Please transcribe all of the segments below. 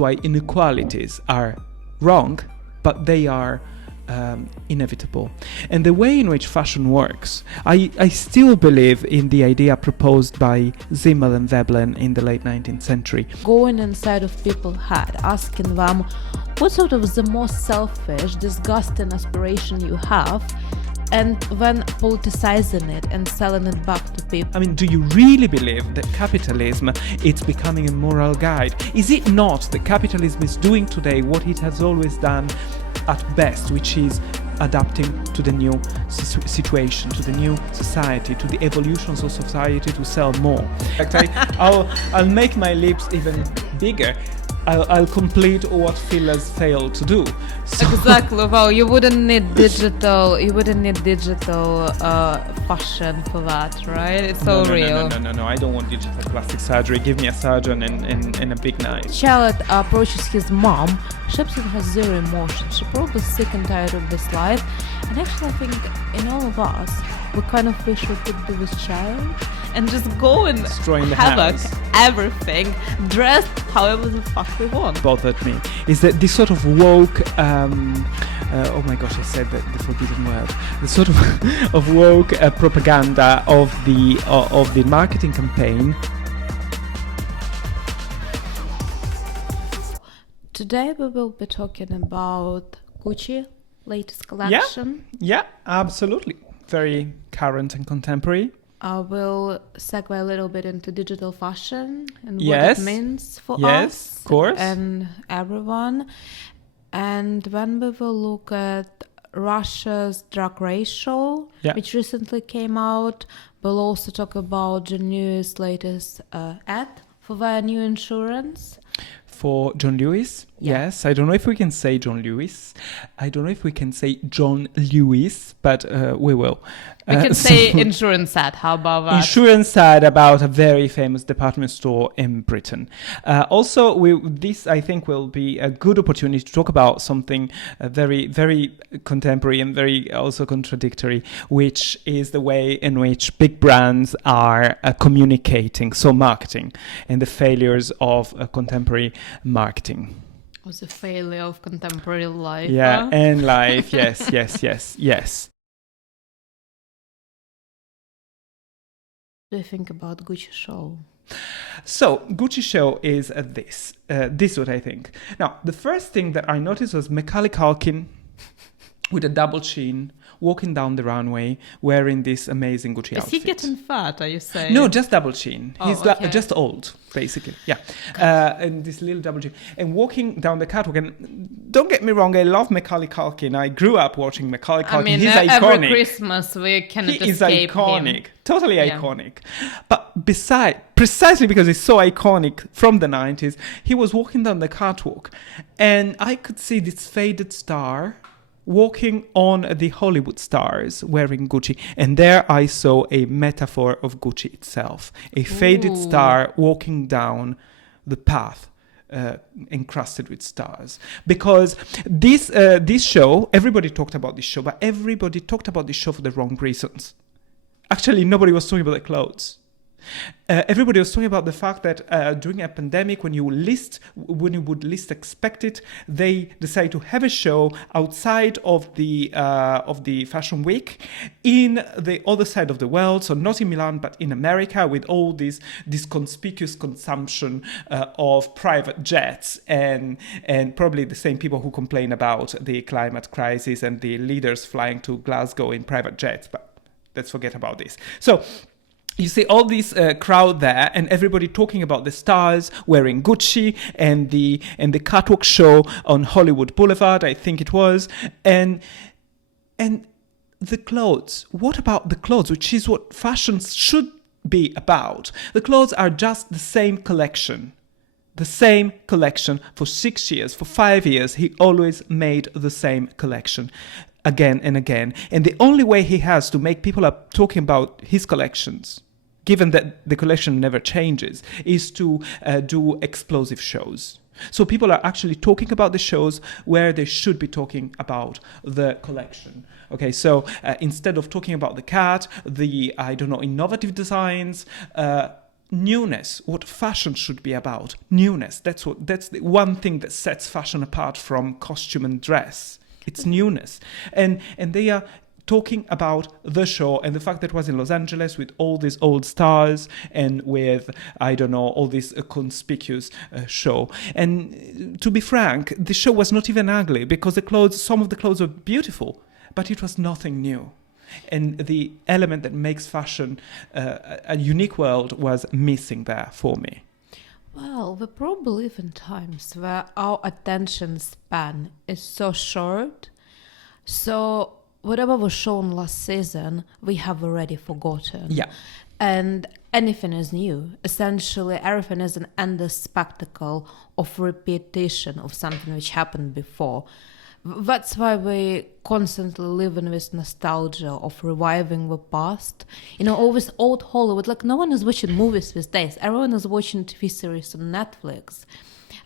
why inequalities are wrong, but they are inevitable. And the way in which fashion works, I still believe in the idea proposed by Zimmel and Veblen in the late 19th century. Going inside of people's head, asking them what sort of the most selfish, disgusting aspiration you have, and then politicizing it and selling it back to people. I mean, do you really believe that capitalism is becoming a moral guide? Is it not that capitalism is doing today what it has always done at best, which is adapting to the new situation, to the new society, to the evolutions of society to sell more? In fact, I'll make my lips even bigger. I'll complete what fillers failed to do. So exactly. Well, you wouldn't need digital fashion for that, right? It's so real. No. I don't want digital plastic surgery. Give me a surgeon and a big knife. Charlotte approaches his mom. Shepson has zero emotion. She's probably sick and tired of this life. And actually, I think in all of us, we kind of wish we could do this child and just go and havoc everything, dressed however the fuck we want. Bothered me is that this sort of woke oh my gosh, I said the forbidden word. The sort of woke propaganda of the marketing campaign. Today we will be talking about Gucci latest collection. Yeah, absolutely. Very current and contemporary. We'll segue a little bit into digital fashion and yes. what it means for yes, us of course. And everyone. And then we will look at Russia's Drag Race show, which recently came out. We'll also talk about John Lewis' latest ad for their new insurance. For John Lewis? Yes. I don't know if we can say John Lewis. I don't know if we can say John Lewis, but we will. We can say insurance ad. How about that? Insurance ad about a very famous department store in Britain. Also, this I think will be a good opportunity to talk about something very, very contemporary and very also contradictory, which is the way in which big brands are communicating, so marketing, and the failures of contemporary marketing. It was a failure of contemporary life. Yeah, huh? And life, yes. What do you think about Gucci show? So, Gucci show is this. This is what I think. Now, the first thing that I noticed was Macaulay Culkin with a double chin, walking down the runway, wearing this amazing Gucci outfit. Is he getting fat, are you saying? No, just double chin. Oh, He's okay. just old, basically. Yeah. And this little double chin. And walking down the catwalk. And don't get me wrong, I love Macaulay Culkin. I grew up watching Macaulay Culkin. I mean, he's every iconic. Christmas we cannot escape him. He is iconic. Totally iconic. But precisely because he's so iconic from the 90s, he was walking down the catwalk. And I could see this faded star walking on the Hollywood stars wearing Gucci. And there I saw a metaphor of Gucci itself. A faded star walking down the path encrusted with stars. Because this show, everybody talked about this show, but everybody talked about this show for the wrong reasons. Actually, nobody was talking about the clothes. Everybody was talking about the fact that during a pandemic, when you would least expect it, they decide to have a show outside of the fashion week in the other side of the world, so not in Milan but in America, with all this conspicuous consumption of private jets and probably the same people who complain about the climate crisis and the leaders flying to Glasgow in private jets. But let's forget about this. So you see all this crowd there, and everybody talking about the stars wearing Gucci and the catwalk show on Hollywood Boulevard, I think it was, and the clothes. What about the clothes, which is what fashion should be about? The clothes are just the same collection. The same collection for 6 years, for 5 years. He always made the same collection again and again. And the only way he has to make people up talking about his collections, given that the collection never changes, is to do explosive shows. So people are actually talking about the shows where they should be talking about the collection. Okay, so instead of talking about the cat, the, innovative designs, newness, what fashion should be about. Newness. That's the one thing that sets fashion apart from costume and dress. It's newness. And they are talking about the show and the fact that it was in Los Angeles with all these old stars and with, I don't know, all this conspicuous show. And to be frank, the show was not even ugly because some of the clothes were beautiful, but it was nothing new. And the element that makes fashion a unique world was missing there for me. Well, we probably live in times where our attention span is so short. So whatever was shown last season, we have already forgotten. Yeah. And anything is new. Essentially, everything is an endless spectacle of repetition of something which happened before. That's why we constantly live in this nostalgia of reviving the past. All this old Hollywood, like no one is watching movies these days. Everyone is watching TV series on Netflix.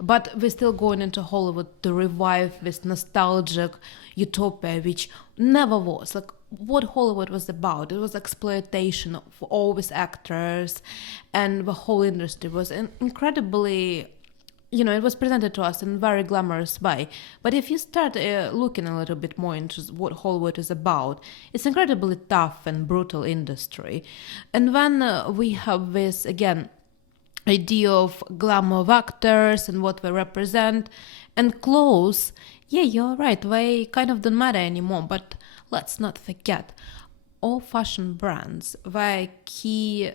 But we're still going into Hollywood to revive this nostalgic utopia, which never was. Like what Hollywood was about. It was exploitation of all these actors, and the whole industry was incredibly, it was presented to us in a very glamorous way. But if you start looking a little bit more into what Hollywood is about, it's incredibly tough and brutal industry. And then we have this, again, idea of glamour of actors and what they represent. And clothes, yeah, you're right, they kind of don't matter anymore. But let's not forget, all fashion brands, their key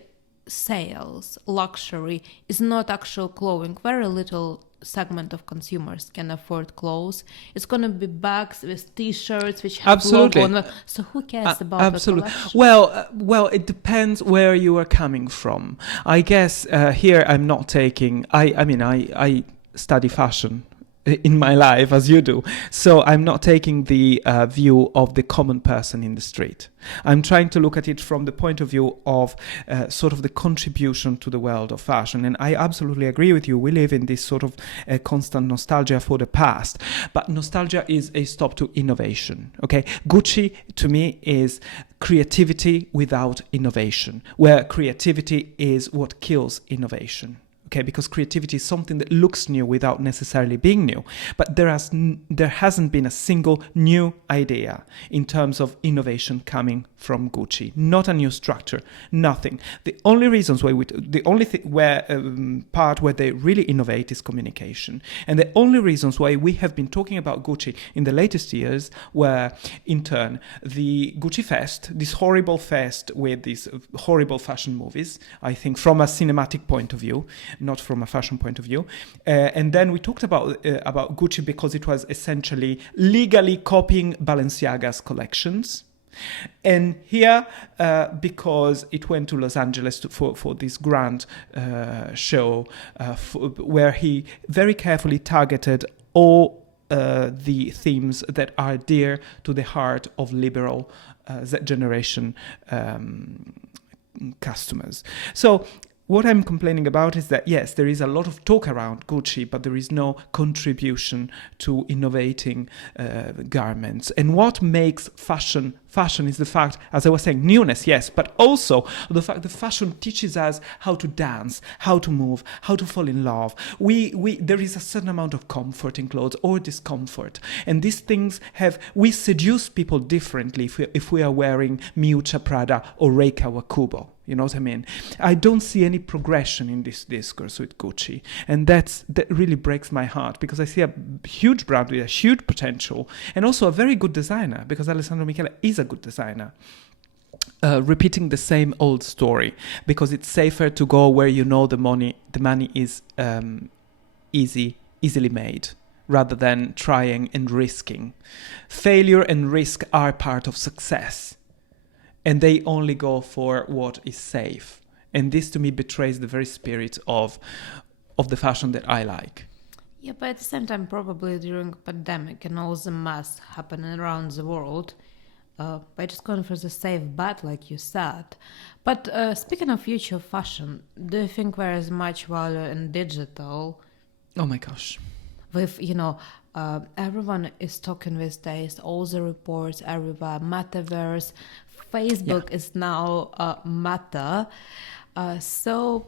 sales, luxury, is not actual clothing. Very little segment of consumers can afford clothes. It's going to be bags with t-shirts which have Absolutely. logo on them. So who cares about absolutely. the collection? Well, it depends where you are coming from. I guess here I'm not taking. I study fashion in my life as you do, so I'm not taking the view of the common person in the street. I'm trying to look at it from the point of view of sort of the contribution to the world of fashion. And I absolutely agree with you. We live in this sort of constant nostalgia for the past, but nostalgia is a stop to innovation. Okay, Gucci to me is creativity without innovation, where creativity is what kills innovation. Okay, because creativity is something that looks new without necessarily being new. But there hasn't been a single new idea in terms of innovation coming from Gucci. Not a new structure, nothing. The only reasons why part where they really innovate is communication. And the only reasons why we have been talking about Gucci in the latest years were, in turn, the Gucci Fest, this horrible fest with these horrible fashion movies, I think from a cinematic point of view, not from a fashion point of view. And then we talked about Gucci because it was essentially legally copying Balenciaga's collections. And here, because it went to Los Angeles for this grand show where he very carefully targeted all the themes that are dear to the heart of liberal Z generation customers. So what I'm complaining about is that, yes, there is a lot of talk around Gucci, but there is no contribution to innovating garments. And what makes fashion is the fact, as I was saying, newness, yes, but also the fact that fashion teaches us how to dance, how to move, how to fall in love. There is a certain amount of comfort in clothes or discomfort. And these things we seduce people differently if we are wearing Miuccia Prada or Rei Kawakubo. You know what I mean? I don't see any progression in this discourse with Gucci. And that really breaks my heart because I see a huge brand with a huge potential and also a very good designer because Alessandro Michele is a good designer. Repeating the same old story because it's safer to go where you know the money is easily made rather than trying and risking. Failure and risk are part of success. And they only go for what is safe. And this to me betrays the very spirit of the fashion that I like. Yeah, but at the same time, probably during the pandemic and all the mess happening around the world, by just going for the safe bet, like you said. But speaking of future of fashion, do you think there is much value in digital? Oh my gosh. With, everyone is talking these days, all the reports everywhere, metaverse, Facebook is now Meta. So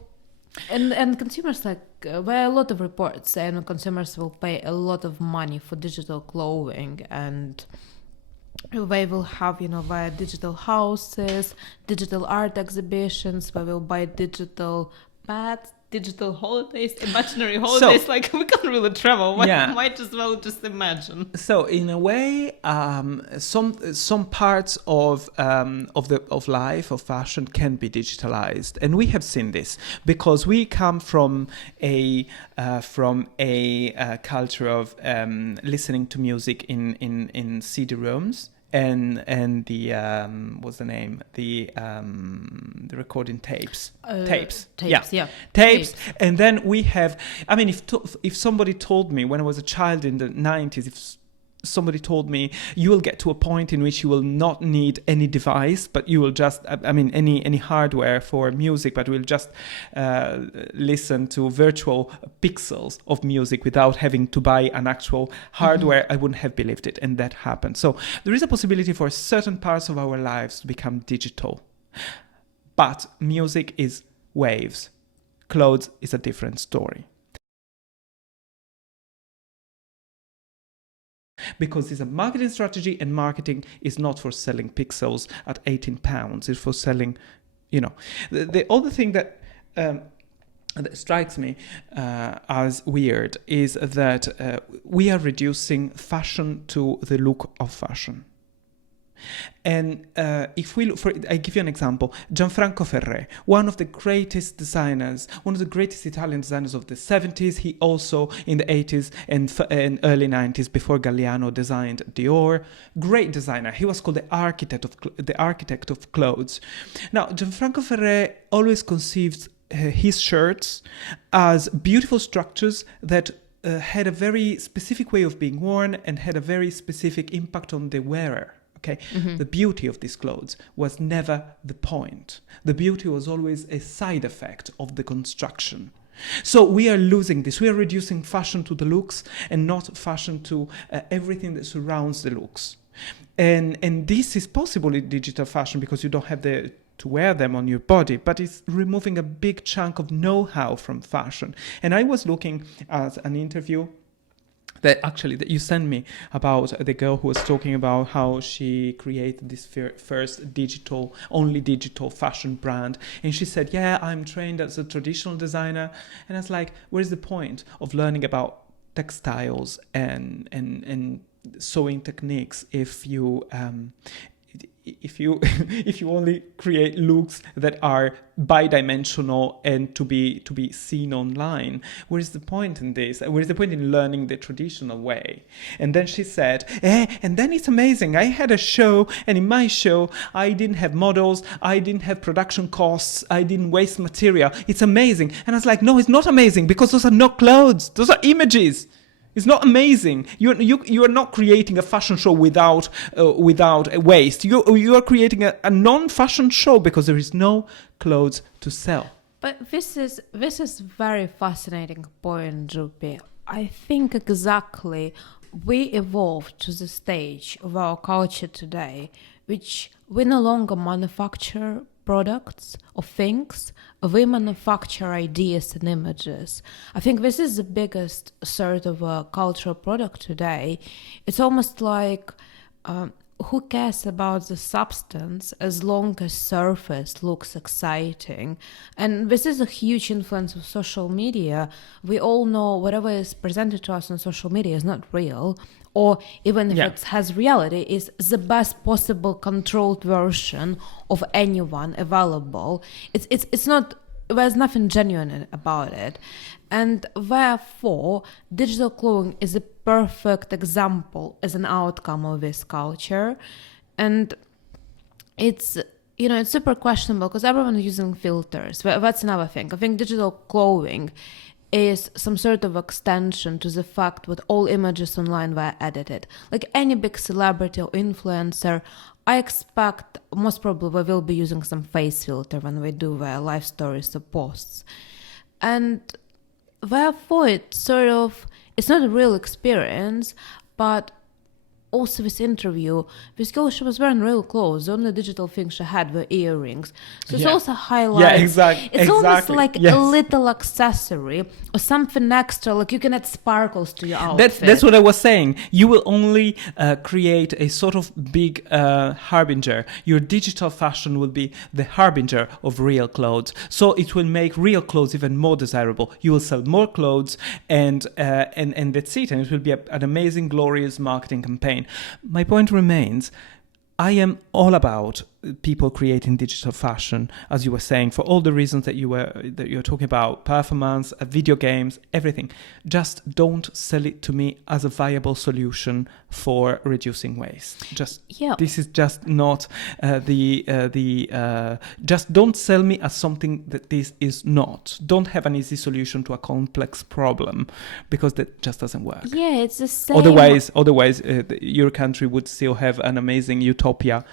And consumers there are a lot of reports saying consumers will pay a lot of money for digital clothing, and they will have, via digital houses, digital art exhibitions, they will buy digital pads, digital holidays, imaginary holidays. We can't really travel. Might as well just imagine. So in a way, some parts of life, of fashion, can be digitalized, and we have seen this because we come from a culture of listening to music in CD rooms. And the what's the name, the recording tapes. Tapes. And then we have, I mean, if somebody told me when I was a child in the 90s, if somebody told me you will get to a point in which you will not need any device, but you will just, any hardware for music, but we'll just listen to virtual pixels of music without having to buy an actual hardware, I wouldn't have believed it. And that happened. So there is a possibility for certain parts of our lives to become digital. But music is waves. Clothes is a different story. Because it's a marketing strategy, and marketing is not for selling pixels at £18. It's for selling, The other thing that strikes me as weird is that we are reducing fashion to the look of fashion. And if we look I give you an example. Gianfranco Ferré, one of the greatest designers, one of the greatest Italian designers of the 70s. He also in the 80s and early 90s, before Galliano, designed Dior. Great designer. He was called the architect of clothes. Now, Gianfranco Ferré always conceived his shirts as beautiful structures that had a very specific way of being worn and had a very specific impact on the wearer. Okay, The beauty of these clothes was never the point. The beauty was always a side effect of the construction. So we are losing this. We are reducing fashion to the looks and not fashion to everything that surrounds the looks. And this is possible in digital fashion because you don't have to wear them on your body, but it's removing a big chunk of know-how from fashion. And I was looking at an interview that you sent me about the girl who was talking about how she created this first only digital fashion brand. And she said, I'm trained as a traditional designer. And I was like, where's the point of learning about textiles and sewing techniques if you only create looks that are bidimensional and to be seen online? Where's the point in this? Where's the point in learning the traditional way? And then she said, and then it's amazing. I had a show, and in my show, I didn't have models, I didn't have production costs, I didn't waste material. It's amazing. And I was like, no, it's not amazing, because those are not clothes. Those are images. It's not amazing. You are not creating a fashion show without waste. You are creating a non-fashion show because there is no clothes to sell. But this is very fascinating point, Rupi. I think exactly we evolved to the stage of our culture today, which we no longer manufacture products or things, we manufacture ideas and images. I think this is the biggest sort of a cultural product today. It's almost like who cares about the substance as long as surface looks exciting? And this is a huge influence of social media. We all know whatever is presented to us on social media is not real, or even if it has reality, is the best possible controlled version of anyone available. It's not, there's nothing genuine about it. And therefore, digital clothing is a perfect example as an outcome of this culture. And it's super questionable because everyone is using filters. That's another thing. I think digital clothing is some sort of extension to the fact that all images online were edited. Like any big celebrity or influencer, I expect most probably we will be using some face filter when we do their live stories or posts. And therefore it's not a real experience, but also this interview, this girl, she was wearing real clothes. The only digital thing she had were earrings. So it's also highlights. Yeah, exactly. It's almost like Yes. a little accessory or something extra, like you can add sparkles to your outfit. That's what I was saying. You will only create a sort of big harbinger. Your digital fashion will be the harbinger of real clothes. So it will make real clothes even more desirable. You will sell more clothes, and that's it. And it will be an amazing, glorious marketing campaign. My point remains, I am all about people creating digital fashion, as you were saying, for all the reasons that you're talking about: performance, video games, everything. Just don't sell it to me as a viable solution for reducing waste. This is just not just don't sell me as something that this is not. Don't have an easy solution to a complex problem, because that just doesn't work. Yeah, it's the same. Otherwise, your country would still have an amazing utopia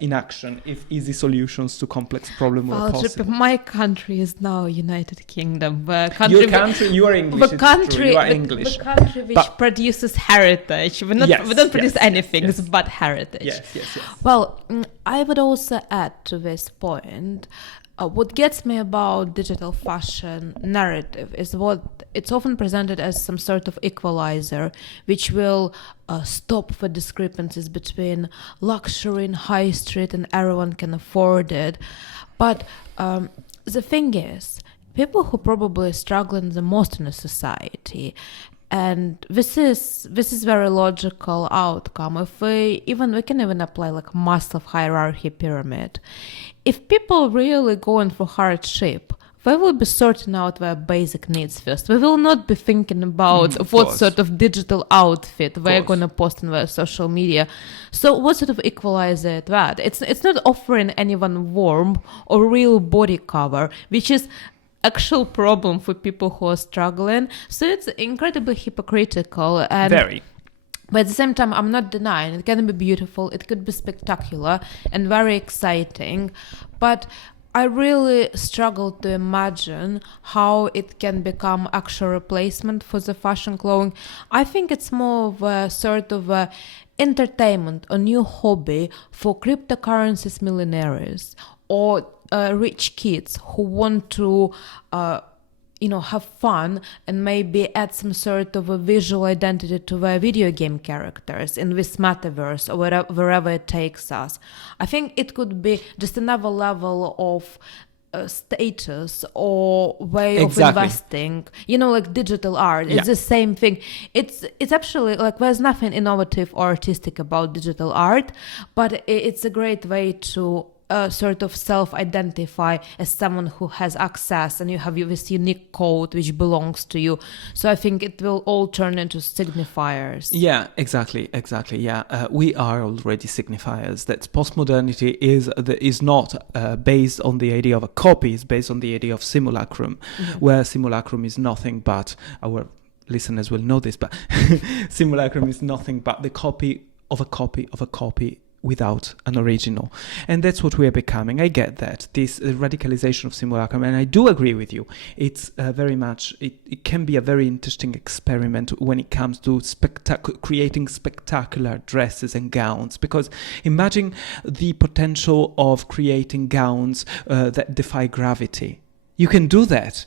in action if easy solutions to complex problems were possible. My country is now United Kingdom. You are English. The country, you are English. The country which produces heritage. We don't produce anything but heritage. Yes. Well, I would also add to this point. What gets me about digital fashion narrative is what it's often presented as some sort of equalizer, which will stop the discrepancies between luxury and high street and everyone can afford it. But the thing is, people who probably struggling the most in a society, and this is very logical outcome. If we can even apply like massive hierarchy pyramid. If people really going for hardship, they will be sorting out their basic needs first. They will not be thinking about what sort of digital outfit they're going to post on their social media. So what sort of equalizer is that? It's not offering anyone warmth or real body cover, which is actual problem for people who are struggling. So it's incredibly hypocritical and very. But at the same time, I'm not denying it can be beautiful, it could be spectacular and very exciting, but I really struggle to imagine how it can become actual replacement for the fashion clothing. I think it's more of a sort of a entertainment, a new hobby for cryptocurrencies millionaires or rich kids who want to have fun and maybe add some sort of a visual identity to their video game characters in this metaverse or wherever it takes us. I think it could be just another level of status or way of investing, like digital art. It's the same thing. It's actually like there's nothing innovative or artistic about digital art, but it's a great way to sort of self-identify as someone who has access, and you have this unique code which belongs to you. So I think it will all turn into signifiers. Yeah, exactly. Yeah, we are already signifiers. That postmodernity is not based on the idea of a copy. It's based on the idea of simulacrum, where simulacrum is nothing but our listeners will know this, but simulacrum is nothing but the copy of a copy of a copy without an original. And that's what we are becoming. I get that, this radicalization of simulacrum, and I do agree with you. It's very much, it can be a very interesting experiment when it comes to creating spectacular dresses and gowns, because imagine the potential of creating gowns that defy gravity. You can do that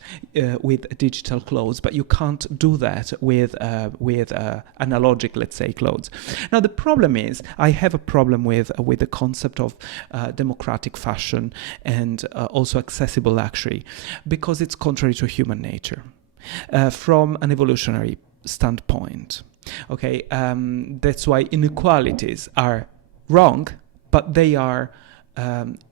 with digital clothes, but you can't do that with analogic, let's say, clothes. Now, the problem is, I have a problem with the concept of democratic fashion and also accessible luxury, because it's contrary to human nature from an evolutionary standpoint. Okay, that's why inequalities are wrong, but they are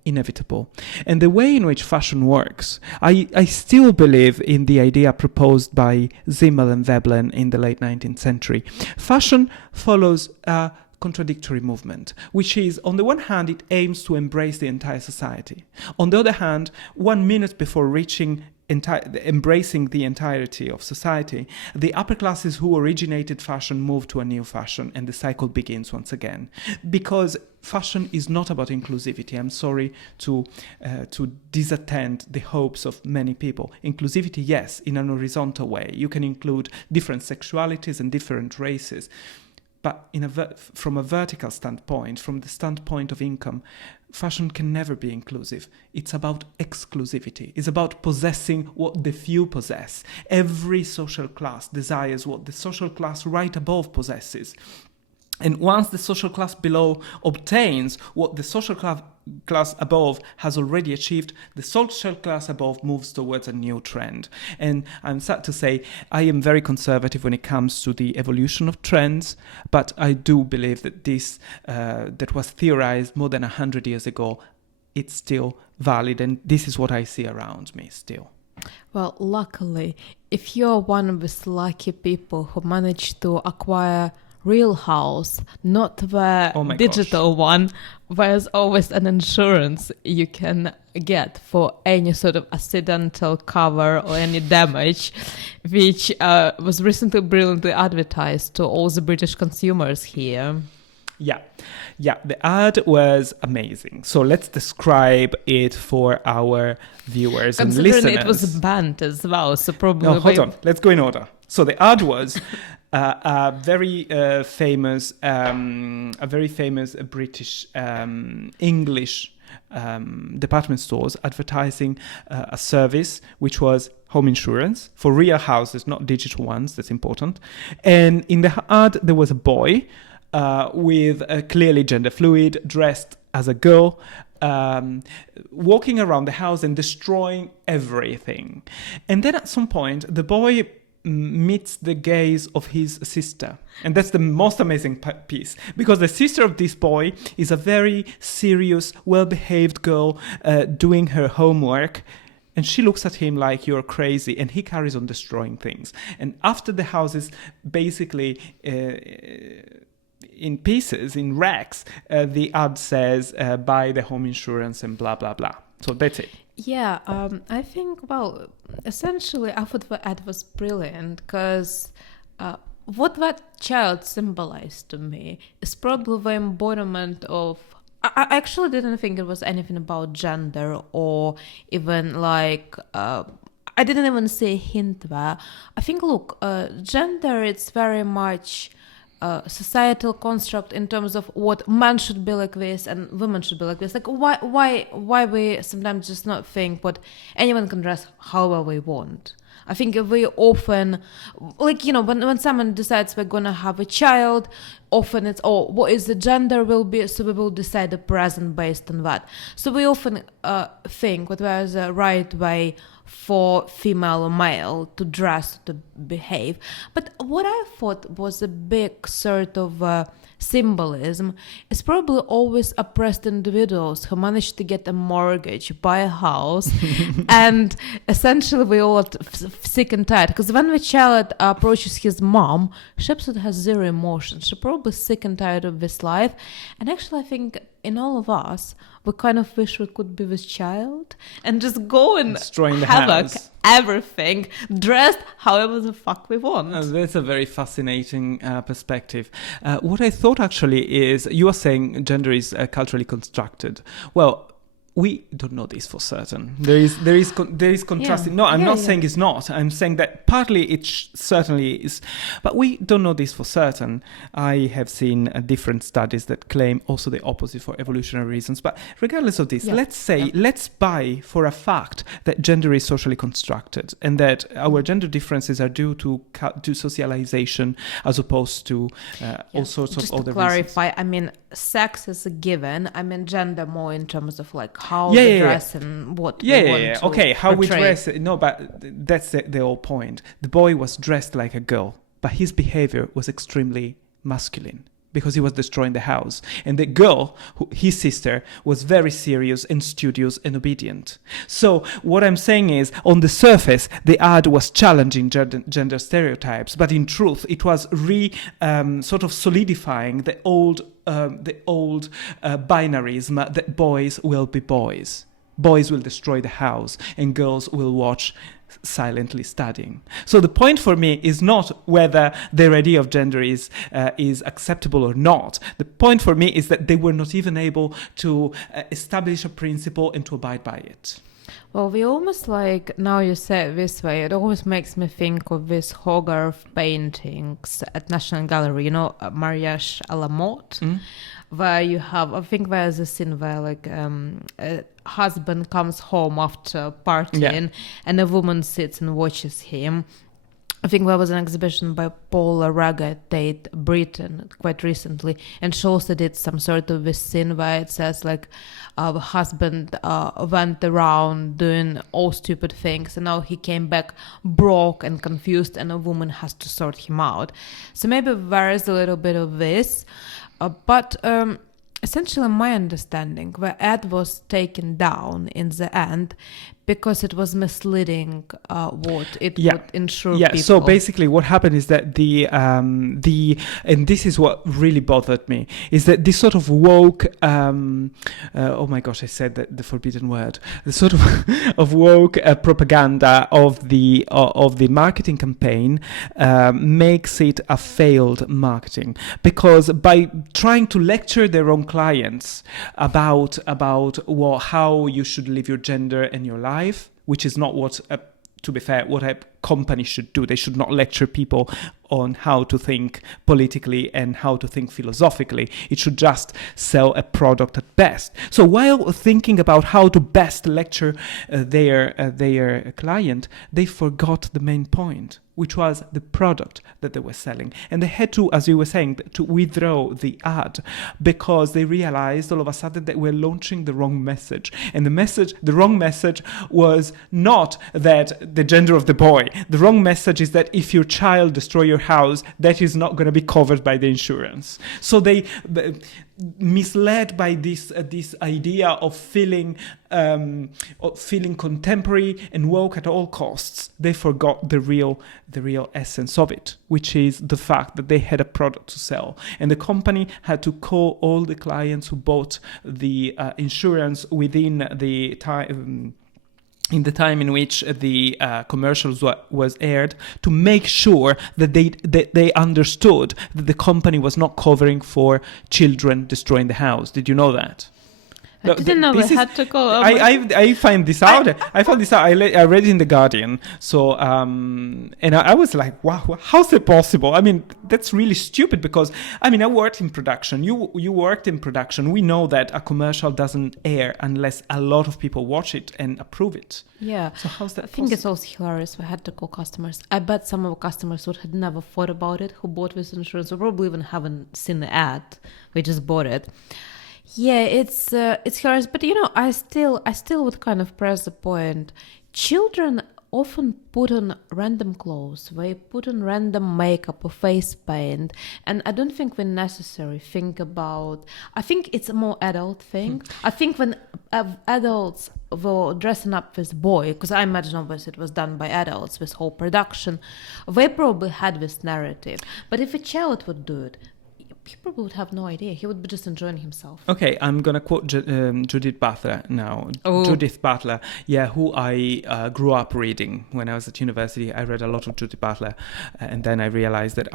inevitable. And the way in which fashion works, I still believe in the idea proposed by Zimmel and Veblen in the late 19th century. Fashion follows a contradictory movement, which is, on the one hand, it aims to embrace the entire society. On the other hand, 1 minute before reaching embracing the entirety of society, the upper classes who originated fashion move to a new fashion, and the cycle begins once again. Because fashion is not about inclusivity. I'm sorry to disattend the hopes of many people. Inclusivity, yes, in an horizontal way. You can include different sexualities and different races. But from a vertical standpoint, from the standpoint of income, fashion can never be inclusive. It's about exclusivity. It's about possessing what the few possess. Every social class desires what the social class right above possesses. And once the social class below obtains what the social class above has already achieved, the social class above moves towards a new trend. And I'm sad to say I am very conservative when it comes to the evolution of trends, but I do believe that this that was theorized more than 100 years ago, it's still valid, and this is what I see around me still. Well, luckily, if you're one of these lucky people who managed to acquire real house, not the digital one, there's always an insurance you can get for any sort of accidental cover or any damage, which was recently brilliantly advertised to all the British consumers here. Yeah, the ad was amazing. So let's describe it for our viewers and listeners. Considering it was banned as well, so probably... No, hold on. Let's go in order. So the ad was a very famous British English department stores advertising a service which was home insurance for real houses, not digital ones. That's important. And in the ad, there was a boy with clearly gender fluid, dressed as a girl, walking around the house and destroying everything. And then at some point, the boy meets the gaze of his sister. And that's the most amazing piece, because the sister of this boy is a very serious, well-behaved girl doing her homework. And she looks at him like, you're crazy. And he carries on destroying things. And after the house is basically in pieces, in wrecks, the ad says, buy the home insurance and blah, blah, blah. So that's it. Yeah, I think, well, essentially, I thought the ad was brilliant because what that child symbolized to me is probably the embodiment of... I actually didn't think it was anything about gender or even like... I didn't even see a hint there. I think, look, gender, it's very much... societal construct in terms of what men should be like this and women should be like this. Like why we sometimes just not think what anyone can dress however we want. I think we often, like, you know, when someone decides we're gonna have a child, often it's, what is the gender will be, so we will decide the present based on that. So we often think that there's a right way for female or male to dress, to behave. But what I thought was a big sort of symbolism is probably always oppressed individuals who managed to get a mortgage, buy a house, and essentially we all sick and tired. Because when the child approaches his mom, she absolutely has zero emotion. She's probably sick and tired of this life. And actually, I think in all of us, we kind of wish we could be this child and just go and destroying the havoc house. Everything, dressed however the fuck we want. That's a very fascinating perspective. What I thought actually is, you are saying gender is culturally constructed. Well, we don't know this for certain. There is contrasting. No, I'm not saying it's not. I'm saying that partly it certainly is, but we don't know this for certain. I have seen different studies that claim also the opposite for evolutionary reasons. But regardless of this, let's buy for a fact that gender is socially constructed and that our gender differences are due to socialization as opposed to all sorts of other reasons. Just to clarify, I mean, sex is a given. I mean, gender more in terms of like how we dress and what we want to okay, how portray. we dress. No, but that's the whole point. The boy was dressed like a girl, but his behavior was extremely masculine because he was destroying the house. And the girl, his sister, was very serious and studious and obedient. So what I'm saying is, on the surface, the ad was challenging gender stereotypes, but in truth, it was sort of solidifying the old binarism that boys will be boys. Boys will destroy the house and girls will watch silently studying. So the point for me is not whether their idea of gender is acceptable or not. The point for me is that they were not even able to establish a principle and to abide by it. Well, we almost like, now you say it this way, it always makes me think of these Hogarth paintings at National Gallery, Mariage à la Mode, where you have, I think there's a scene where like a husband comes home after partying and a woman sits and watches him. I think there was an exhibition by Paula Raga at Tate Britain quite recently, and she also did some sort of this scene where it says like the husband went around doing all stupid things, and now he came back broke and confused, and a woman has to sort him out. So maybe there is a little bit of this, but essentially my understanding, the ad was taken down in the end because it was misleading what it would ensure people. So basically what happened is that the and this is what really bothered me, is that this sort of woke oh my gosh, I said the forbidden word, the sort of woke propaganda of the marketing campaign makes it a failed marketing, because by trying to lecture their own clients about how you should live your gender and your life, which is not what, to be fair, what a company should do. They should not lecture people on how to think politically and how to think philosophically. It should just sell a product at best. So while thinking about how to best lecture their client, they forgot the main point, which was the product that they were selling. And they had to, as you were saying, to withdraw the ad because they realized all of a sudden that we're launching the wrong message. And the wrong message was not that the gender of the boy. The wrong message is that if your child destroy your house, that is not going to be covered by the insurance. So they misled by this idea of feeling contemporary and woke at all costs. They forgot the real essence of it, which is the fact that they had a product to sell, and the company had to call all the clients who bought the insurance within the time. In the time in which the commercials was aired, to make sure that they understood that the company was not covering for children destroying the house. Did you know that? I didn't know we had to go. I find this out. I found this out. I read it in the Guardian. So and I was like, wow, how's it possible? I mean, that's really stupid because I worked in production. You worked in production. We know that a commercial doesn't air unless a lot of people watch it and approve it. Yeah. So how's that I think it's also hilarious. We had to call customers. I bet some of our customers who had never thought about it, who bought this insurance, or probably even haven't seen the ad. We just bought it. Yeah, it's hilarious, but I still would kind of press the point. Children often put on random clothes, they put on random makeup or face paint, and I don't think we necessarily think about. I think it's a more adult thing. I think when adults were dressing up this boy, because I imagine obviously it was done by adults, this whole production, they probably had this narrative. But if a child would do it, he probably would have no idea. He would be just enjoying himself. Okay, I'm going to quote Judith Butler now. Oh. Judith Butler, who I grew up reading. When I was at university, I read a lot of Judith Butler. And then I realized that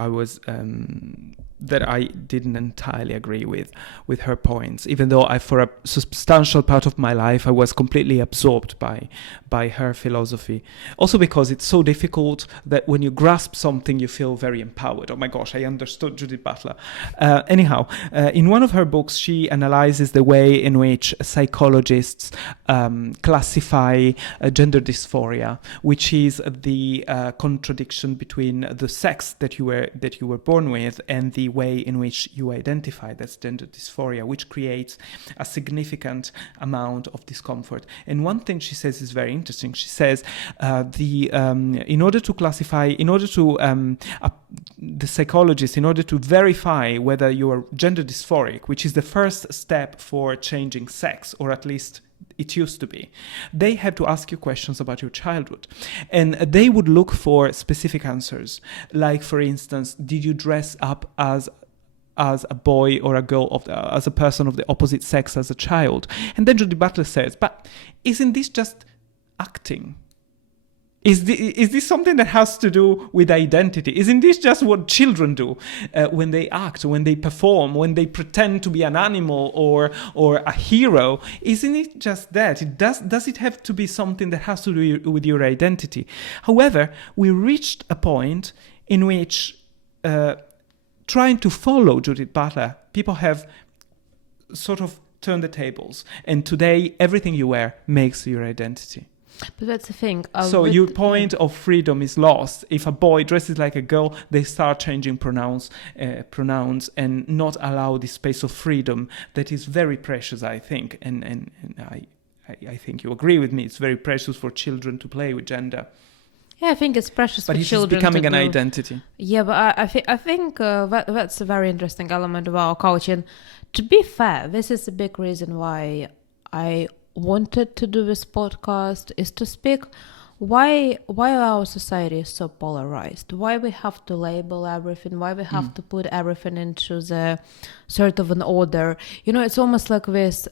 I didn't entirely agree with her points, even though for a substantial part of my life, I was completely absorbed by her philosophy. Also because it's so difficult that when you grasp something, you feel very empowered. Oh my gosh, I understood Judith Butler. Anyhow, in one of her books, she analyzes the way in which psychologists classify gender dysphoria, which is the contradiction between the sex that you were born with and the way in which you identify as gender dysphoria, which creates a significant amount of discomfort. And one thing she says is very interesting. She says in order to the psychologists, in order to verify whether you are gender dysphoric, which is the first step for changing sex, or at least it used to be, they have to ask you questions about your childhood. And they would look for specific answers. Like, for instance, did you dress up as a boy or a girl, as a person of the opposite sex as a child? And then Judy Butler says, but isn't this just acting? Is this something that has to do with identity? Isn't this just what children do when they act, when they perform, when they pretend to be an animal or a hero? Isn't it just that? Does it have to be something that has to do with your identity? However, we reached a point in which trying to follow Judith Butler, people have sort of turned the tables. And today, everything you wear makes your identity. But that's the thing. So your point of freedom is lost. If a boy dresses like a girl, they start changing pronouns and not allow this space of freedom that is very precious, I think. And I think you agree with me. It's very precious for children to play with gender. Yeah, I think it's precious for children. But it's becoming an identity. Yeah, but I think that's a very interesting element of our culture. And to be fair, this is a big reason why I wanted to do this podcast, is to speak why our society is so polarized, why we have to label everything, why we have to put everything into the sort of an order. It's almost like this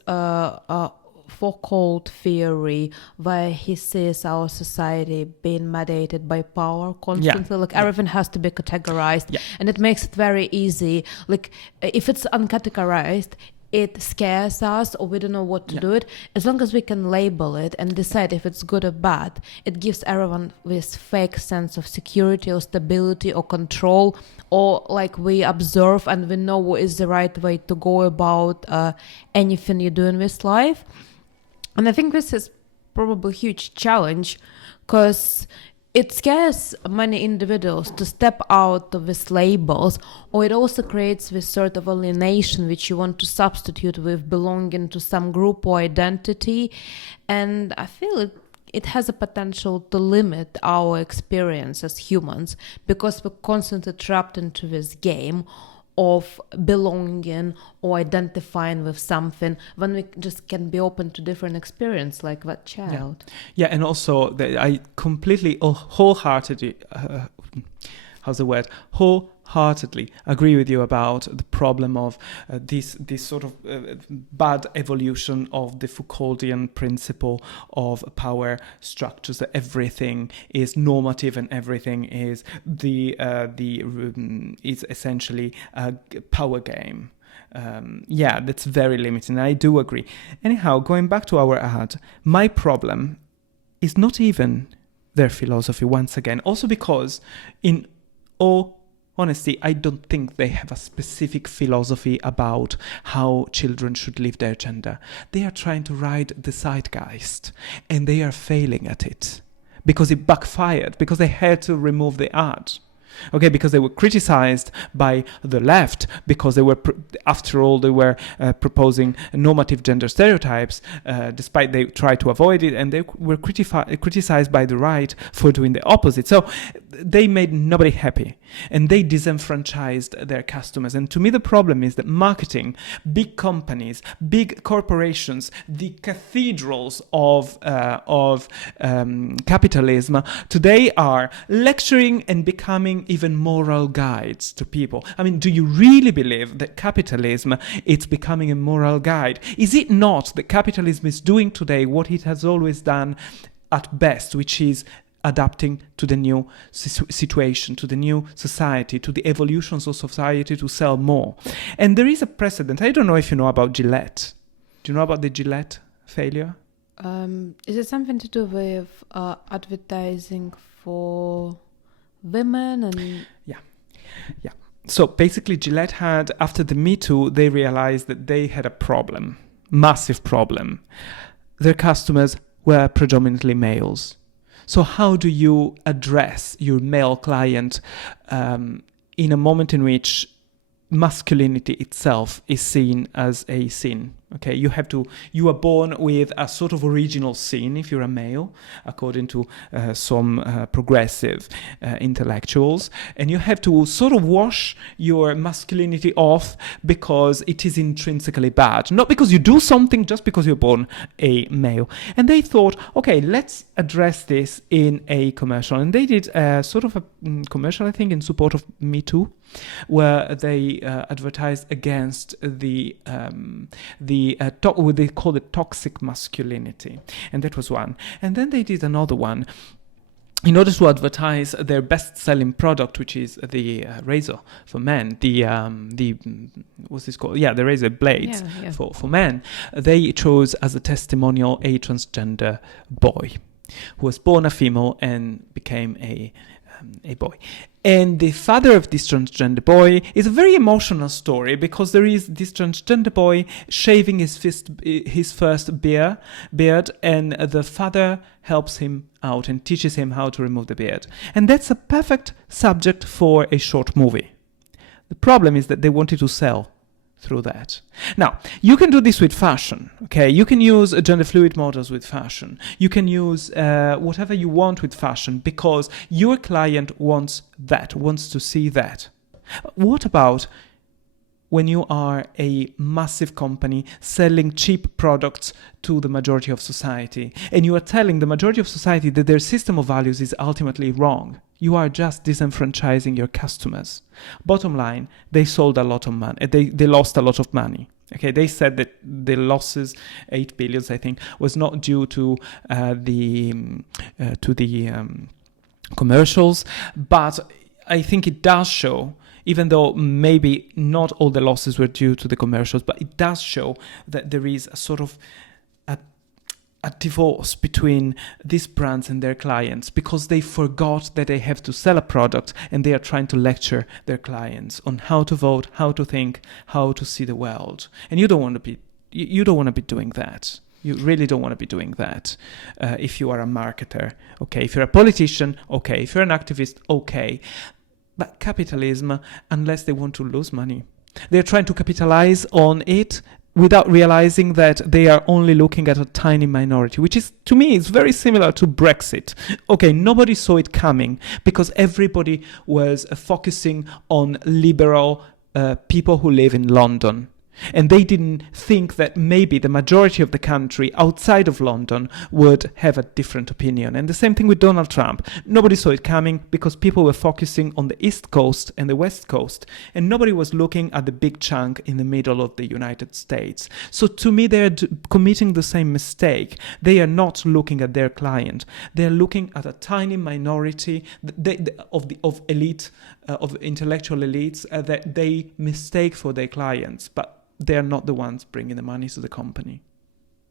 Foucault theory where he sees our society being mediated by power constantly. Everything has to be categorized, and it makes it very easy. Like if it's uncategorized, it scares us, or we don't know what to do it. As long as we can label it and decide if it's good or bad, it gives everyone this fake sense of security or stability or control, or like we observe and we know what is the right way to go about anything you do in this life. And I think this is probably a huge challenge, because it scares many individuals to step out of these labels, or it also creates this sort of alienation which you want to substitute with belonging to some group or identity. And I feel it has a potential to limit our experience as humans, because we're constantly trapped into this game of belonging or identifying with something, when we just can be open to different experience, like that child. Yeah, and also I completely wholeheartedly agree with you about the problem of this sort of bad evolution of the Foucauldian principle of power structures, that everything is normative and everything is is essentially a power game. That's very limiting. I do agree. Anyhow, going back to our ad, my problem is not even their philosophy once again. Also because in all honesty, I don't think they have a specific philosophy about how children should live their gender. They are trying to ride the zeitgeist, and they are failing at it because it backfired, because they had to remove the ad. Okay, because they were criticized by the left, because they were, after all, they were proposing normative gender stereotypes, despite they tried to avoid it, and they were criticized by the right for doing the opposite. So they made nobody happy, and they disenfranchised their customers. And to me, the problem is that marketing, big companies, big corporations, the cathedrals of capitalism today are lecturing and becoming even moral guides to people. I mean, do you really believe that capitalism is becoming a moral guide? Is it not that capitalism is doing today what it has always done at best, which is adapting to the new situation, to the new society, to the evolutions of society to sell more? And there is a precedent. I don't know if you know about Gillette. Do you know about the Gillette failure? Is it something to do with advertising for women? And yeah. So basically, Gillette had, after the Me Too, they realized that they had a problem, massive problem. Their customers were predominantly males. So how do you address your male client in a moment in which masculinity itself is seen as a sin? Okay, you are born with a sort of original sin if you're a male, according to some progressive intellectuals, and you have to sort of wash your masculinity off because it is intrinsically bad, not because you do something, just because you're born a male. And they thought, okay, let's address this in a commercial, and they did sort of a commercial, I think, in support of Me Too, where they advertised against what they call the toxic masculinity, and that was one. And then they did another one in order to advertise their best-selling product, which is the razor for men, the what's this called? Yeah, the razor blades for men. They chose as a testimonial a transgender boy who was born a female and became a boy. And the father of this transgender boy is a very emotional story, because there is this transgender boy shaving his first beard, and the father helps him out and teaches him how to remove the beard. And that's a perfect subject for a short movie. The problem is that they wanted to sell through that. Now, you can do this with fashion, okay? You can use gender fluid models with fashion. You can use whatever you want with fashion, because your client wants to see that. What about when you are a massive company selling cheap products to the majority of society, and you are telling the majority of society that their system of values is ultimately wrong? You are just disenfranchising your customers. Bottom line, they sold a lot of money. They lost a lot of money. Okay, they said that the losses, 8 billion, I think, was not due to the commercials, but I think it does show, even though maybe not all the losses were due to the commercials, but it does show that there is a sort of a divorce between these brands and their clients, because they forgot that they have to sell a product, and they are trying to lecture their clients on how to vote, how to think, how to see the world. And you don't want to be doing that. You really don't want to be doing that if you are a marketer. Okay, if you're a politician, okay. If you're an activist, okay. But capitalism, unless they want to lose money, they're trying to capitalize on it without realizing that they are only looking at a tiny minority, which is, to me, is very similar to Brexit. Okay, nobody saw it coming because everybody was focusing on liberal people who live in London. And they didn't think that maybe the majority of the country outside of London would have a different opinion. And the same thing with Donald Trump. Nobody saw it coming because people were focusing on the East Coast and the West Coast. And nobody was looking at the big chunk in the middle of the United States. So to me, they're committing the same mistake. They are not looking at their client. They're looking at a tiny minority of intellectual elites that they mistake for their clients. But they're not the ones bringing the money to the company.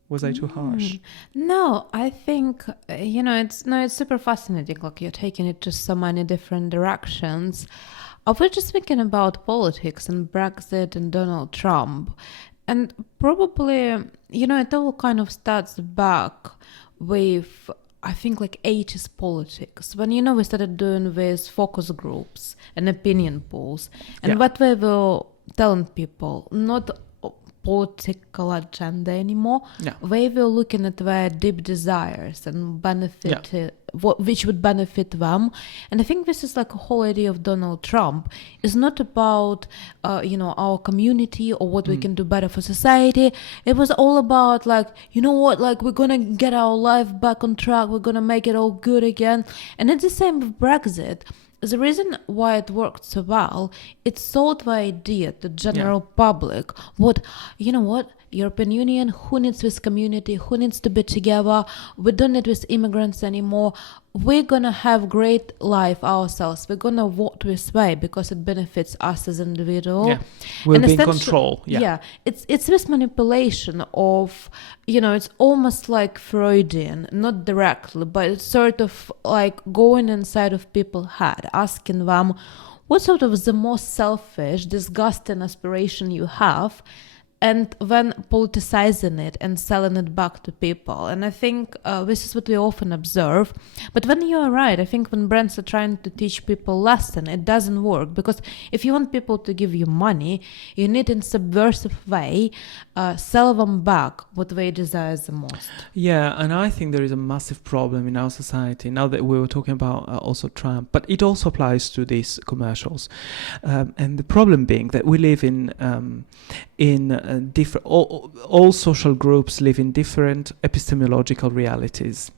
Was I too harsh? No, I think, it's super fascinating. Like, you're taking it to so many different directions. I was just thinking about politics and Brexit and Donald Trump. And probably, it all kind of starts back with, I think, like 80s politics, when, we started doing these focus groups and opinion polls. And what we were telling people, not political agenda anymore. No. They were looking at their deep desires and benefit, which would benefit them. And I think this is like a whole idea of Donald Trump. It's not about, our community or what we can do better for society. It was all about like, we're going to get our life back on track. We're going to make it all good again. And it's the same with Brexit. The reason why it worked so well, it sold the idea to the general public. European Union, who needs this community, who needs to be together, we don't need these immigrants anymore. We're going to have great life ourselves. We're going to vote this way because it benefits us as individuals. Yeah. We'll be in control. It's this manipulation of, it's almost like Freudian, not directly, but it's sort of like going inside of people's head, asking them what sort of the most selfish, disgusting aspiration you have, and then politicizing it and selling it back to people. And I think this is what we often observe. But when you are right, I think when brands are trying to teach people lesson, it doesn't work. Because if you want people to give you money, you need in subversive way sell them back what they desire the most. Yeah, and I think there is a massive problem in our society, now that we were talking about also Trump, but it also applies to these commercials. And the problem being that we live in different. All social groups live in different epistemological realities.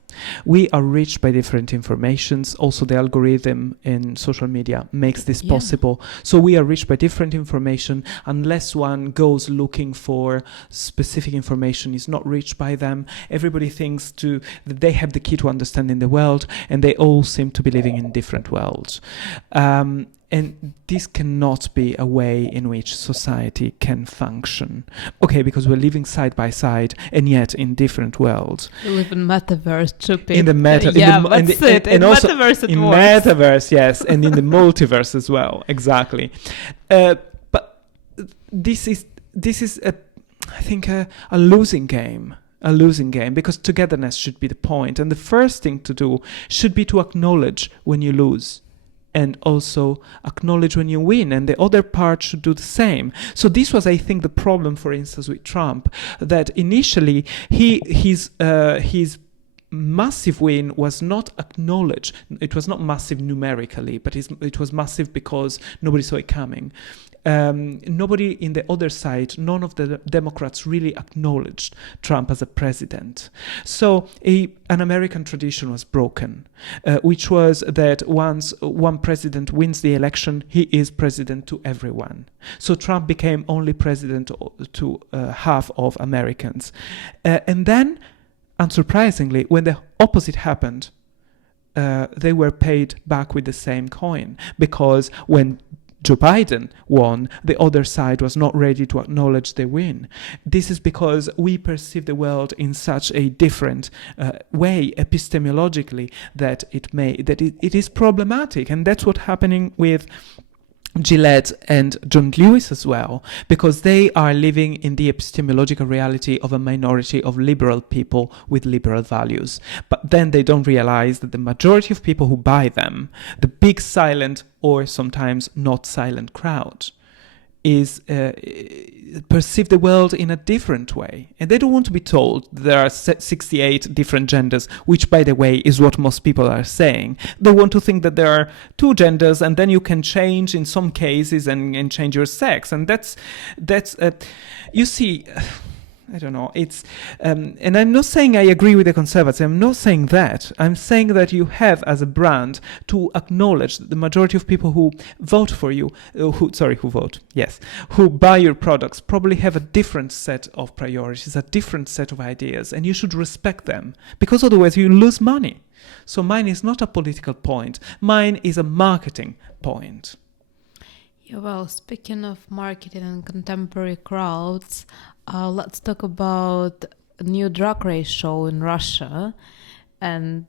We are reached by different informations. Also, the algorithm in social media makes this possible. So we are reached by different information. Unless one goes looking for specific information, is not reached by them. Everybody thinks that they have the key to understanding the world, and they all seem to be living in different worlds. And this cannot be a way in which society can function. Okay, because we're living side by side and yet in different worlds. We live in metaverse, stupid. In the metaverse. In metaverse it works. Metaverse, yes, and in the multiverse as well. Exactly. But this is I think a losing game. A losing game, because togetherness should be the point. And the first thing to do should be to acknowledge when you lose, and also acknowledge when you win, and the other part should do the same. So this was, I think, the problem, for instance, with Trump, that initially his massive win was not acknowledged. It was not massive numerically, but it was massive because nobody saw it coming. Nobody in the other side, none of the Democrats really acknowledged Trump as a president. So an American tradition was broken, which was that once one president wins the election, he is president to everyone. So Trump became only president to half of Americans. And then, unsurprisingly, when the opposite happened, they were paid back with the same coin, because when Joe Biden won, the other side was not ready to acknowledge the win. This is because we perceive the world in such a different way, epistemologically, that it is problematic. And that's what's happening with Gillette and John Lewis as well, because they are living in the epistemological reality of a minority of liberal people with liberal values. But then they don't realize that the majority of people who buy them, the big silent or sometimes not silent crowd, is perceive the world in a different way. And they don't want to be told there are 68 different genders, which, by the way, is what most people are saying. They want to think that there are 2 genders, and then you can change in some cases and change your sex. And that's you see, I don't know. It's and I'm not saying I agree with the Conservatives. I'm not saying that. I'm saying that you have, as a brand, to acknowledge that the majority of people who vote for you, who buy your products, probably have a different set of priorities, a different set of ideas, and you should respect them, because otherwise you lose money. So mine is not a political point. Mine is a marketing point. Yeah, well, speaking of marketing and contemporary crowds, let's talk about a new drag race show in Russia and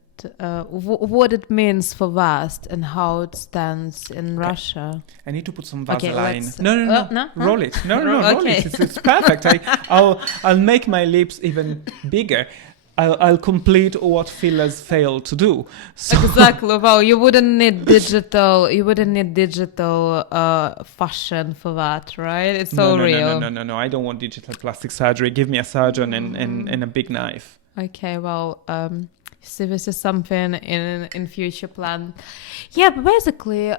what it means for West and how it stands in Russia. I need to put some Vaseline. Okay, No. Roll it. No, roll Okay. it. It's perfect. I'll make my lips even bigger. I'll complete what fillers fail to do. So Exactly. Well, you wouldn't need digital fashion for that, right? It's so real. No. I don't want digital plastic surgery. Give me a surgeon and a big knife. Okay, well, so this is something in future plan. Yeah, but basically,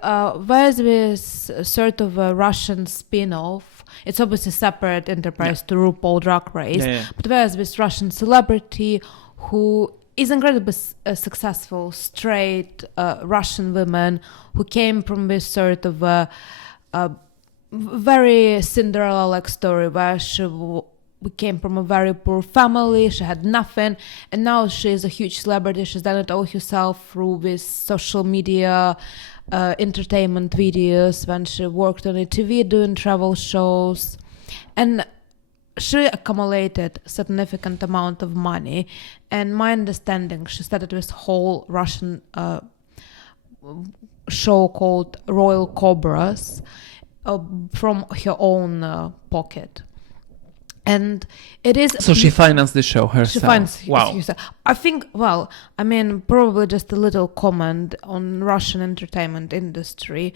there's this sort of a Russian spin-off. It's obviously separate enterprise to RuPaul Drag Race, but there's this Russian celebrity who is incredibly successful, straight Russian woman who came from this sort of very Cinderella-like story where we came from a very poor family, she had nothing, and now she is a huge celebrity. She's done it all herself through this social media entertainment videos, when she worked on a TV doing travel shows, and she accumulated significant amount of money. And my understanding, she started this whole Russian show called Royal Cobras from her own pocket. And it is... So she financed the show herself. She financed wow. herself. I think, probably just a little comment on Russian entertainment industry.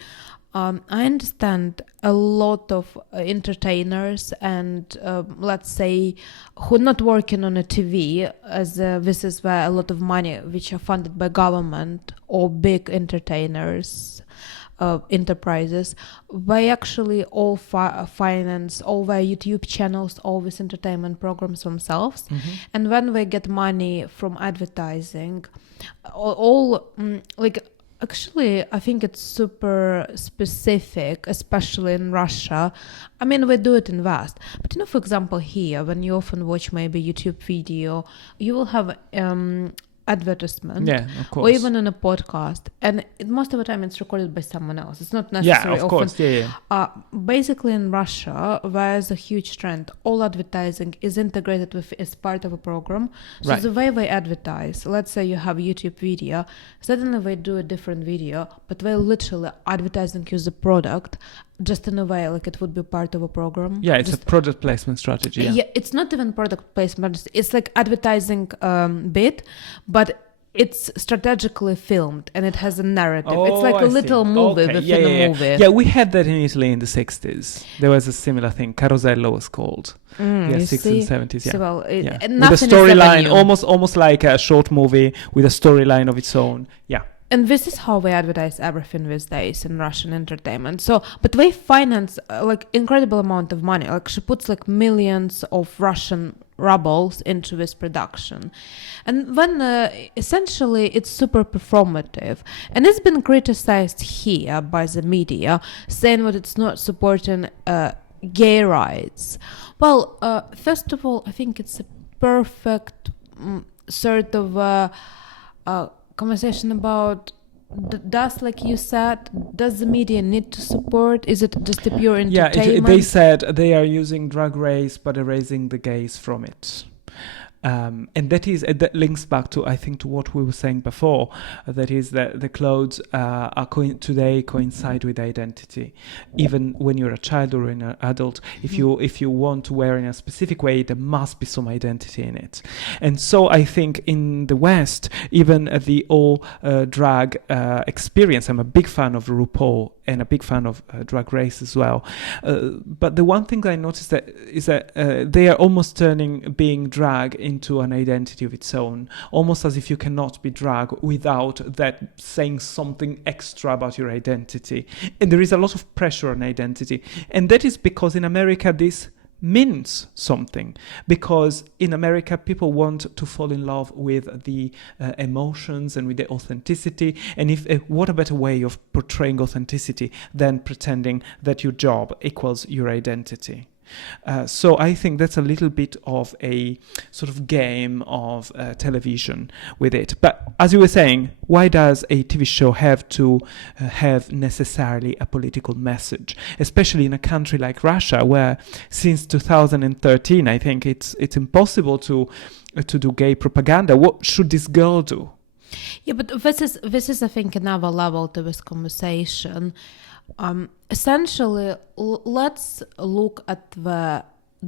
I understand a lot of entertainers and, let's say, who are not working on a TV, as this is where a lot of money, which are funded by government or big entertainers, enterprises, they actually all finance all their YouTube channels, all these entertainment programs themselves. And when they get money from advertising, actually, I think it's super specific, especially in Russia. I mean, we do it in West. But, for example, here, when you often watch maybe YouTube video, you will have advertisement, of course, or even in a podcast, and most of the time it's recorded by someone else. It's not necessary. Of course. Basically, in Russia, there's a huge trend. All advertising is integrated with as part of a program. So the way they advertise, let's say you have a YouTube video, suddenly they do a different video, but they literally advertising you the product just in a way like it would be part of a program. Yeah, it's just a product placement strategy. Yeah, it's not even product placement. It's like advertising bit, but it's strategically filmed and it has a narrative. It's like a little movie within a movie. Yeah, we had that in Italy in the 60s. There was a similar thing. Carosello was called. 60s and 70s. Yeah. So, well, with a storyline, almost like a short movie with a storyline of its own. Yeah. And this is how they advertise everything these days in Russian entertainment. So, but they finance like incredible amount of money. Like she puts like millions of Russian rubles into this production. And then essentially it's super performative. And it's been criticized here by the media, saying that it's not supporting gay rights. Well, first of all, I think it's a perfect sort of conversation about does, like you said, does the media need to support? Is it just a pure entertainment? Yeah, they said they are using Drag Race but erasing the gays from it. And that links back to, I think, to what we were saying before. That is that the clothes today coincide with identity. Even when you're a child or an adult, if you want to wear in a specific way, there must be some identity in it. And so I think in the West, even the all drag experience. I'm a big fan of RuPaul and a big fan of Drag Race as well. But the one thing I noticed is that they are almost turning being drag into an identity of its own, almost as if you cannot be drag without that saying something extra about your identity. And there is a lot of pressure on identity. And that is because in America this means something, because in America people want to fall in love with the emotions and with the authenticity. And what a better way of portraying authenticity than pretending that your job equals your identity. So I think that's a little bit of a sort of game of television with it. But as you were saying, why does a TV show have to have necessarily a political message, especially in a country like Russia, where since 2013, I think it's impossible to do gay propaganda? What should this girl do? Yeah, but this is I think another level to this conversation. Essentially, let's look at the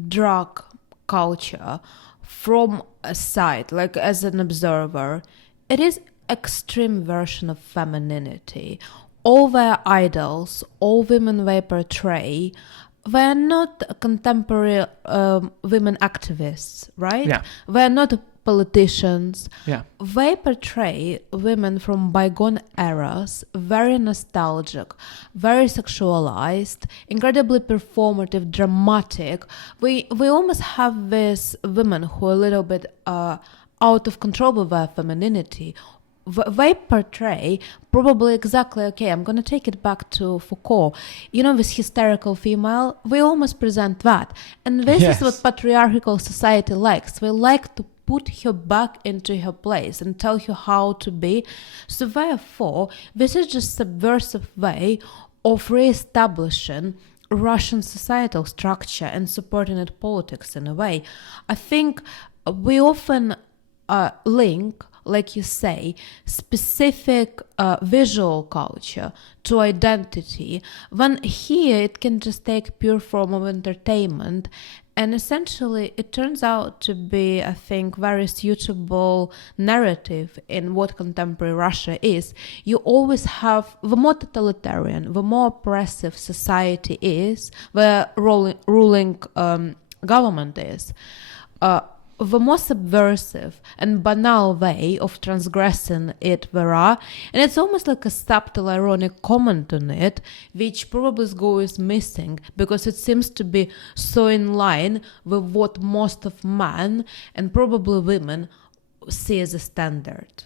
drag culture from a side, like as an observer. It is extreme version of femininity. All their idols, all women they portray, they are not contemporary women activists, right? Yeah. They are not politicians. Yeah. They portray women from bygone eras, very nostalgic, very sexualized, incredibly performative, dramatic. We almost have these women who are a little bit out of control with their femininity. They portray probably exactly, okay, I'm going to take it back to Foucault. This hysterical female, we almost present that. And this is what patriarchal society likes. We like to put her back into her place and tell her how to be. So therefore, this is just subversive way of re-establishing Russian societal structure and supporting it politics in a way. I think we often link, like you say, specific visual culture to identity, when here it can just take pure form of entertainment. And essentially, it turns out to be, I think, very suitable narrative in what contemporary Russia is. You always have, the more totalitarian, the more oppressive society is, the ruling government is, the most subversive and banal way of transgressing it there are, and it's almost like a subtle ironic comment on it, which probably goes missing because it seems to be so in line with what most of men and probably women see as a standard.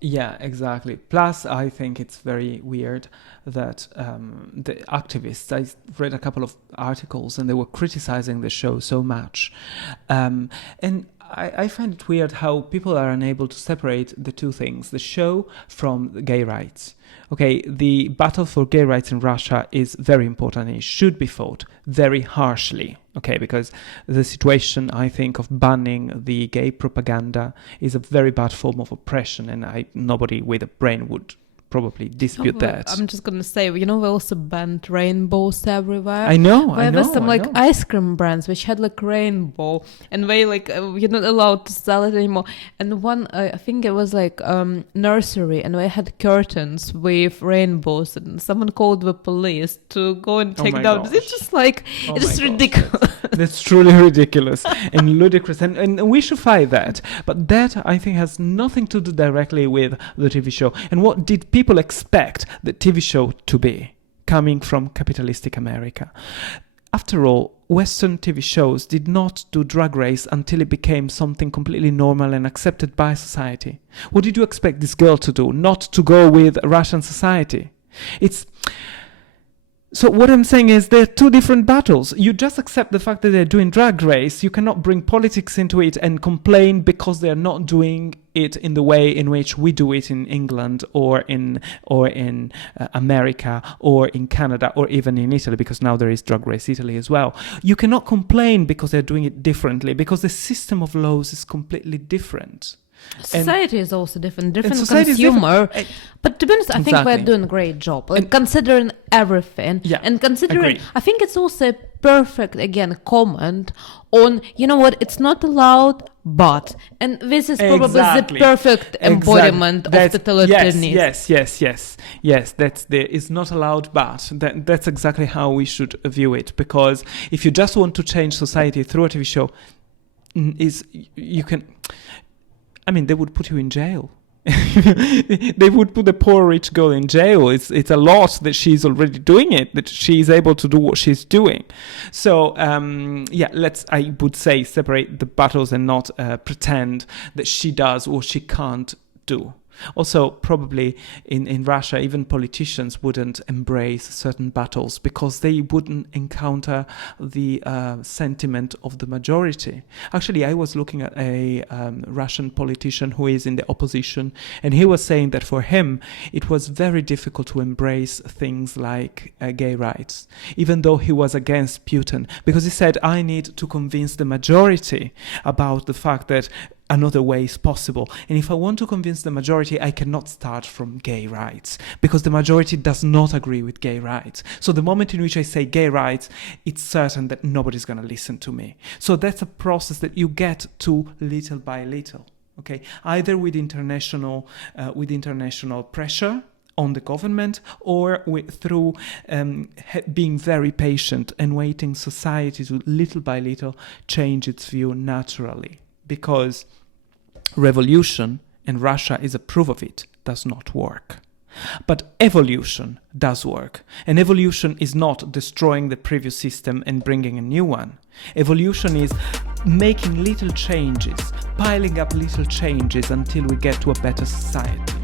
Yeah, exactly. Plus, I think it's very weird that the activists, I read a couple of articles and they were criticizing the show so much. And I find it weird how people are unable to separate the two things, the show from the gay rights. Okay, the battle for gay rights in Russia is very important and it should be fought very harshly. Okay, because the situation, I think, of banning the gay propaganda is a very bad form of oppression, and nobody with a brain would probably dispute that. I'm just gonna say, we also banned rainbows everywhere. I know. There were some ice cream brands which had rainbow, and they you're not allowed to sell it anymore. And one, I think it was nursery, and they had curtains with rainbows, and someone called the police to go and take down. Gosh. It's just it's just ridiculous. That's truly ridiculous and ludicrous, and we should fight that. But that, I think, has nothing to do directly with the TV show. And what did people expect the TV show to be, coming from capitalistic America? After all, Western TV shows did not do Drag Race until it became something completely normal and accepted by society. What did you expect this girl to do? Not to go with Russian society? So what I'm saying is there are two different battles. You just accept the fact that they're doing Drag Race. You cannot bring politics into it and complain because they're not doing it in the way in which we do it in England or in America or in Canada or even in Italy, because now there is Drag Race Italy as well. You cannot complain because they're doing it differently, because the system of laws is completely different. Society is also different consumer. But to be honest, I think we're doing a great job, considering everything. Yeah, and considering, agreed. I think it's also a perfect, comment on, it's not allowed, but. And this is probably the perfect embodiment of totalitarianism. Yes, it's not allowed, but that's exactly how we should view it. Because if you just want to change society through a TV show, they would put you in jail. They would put the poor rich girl in jail. It's a lot that she's already doing it, that she's able to do what she's doing. So I would say separate the battles and not pretend that she does what she can't do. Also, probably in Russia, even politicians wouldn't embrace certain battles because they wouldn't encounter the sentiment of the majority. Actually, I was looking at a Russian politician who is in the opposition, and he was saying that for him, it was very difficult to embrace things like gay rights, even though he was against Putin, because he said, I need to convince the majority about the fact that another way is possible. And if I want to convince the majority, I cannot start from gay rights because the majority does not agree with gay rights. So the moment in which I say gay rights, it's certain that nobody's going to listen to me. So that's a process that you get to little by little. Okay, either with international pressure on the government, or through being very patient and waiting society to little by little change its view naturally. Because revolution, and Russia is a proof of it, does not work. But evolution does work. And evolution is not destroying the previous system and bringing a new one. Evolution is making little changes, piling up little changes until we get to a better society.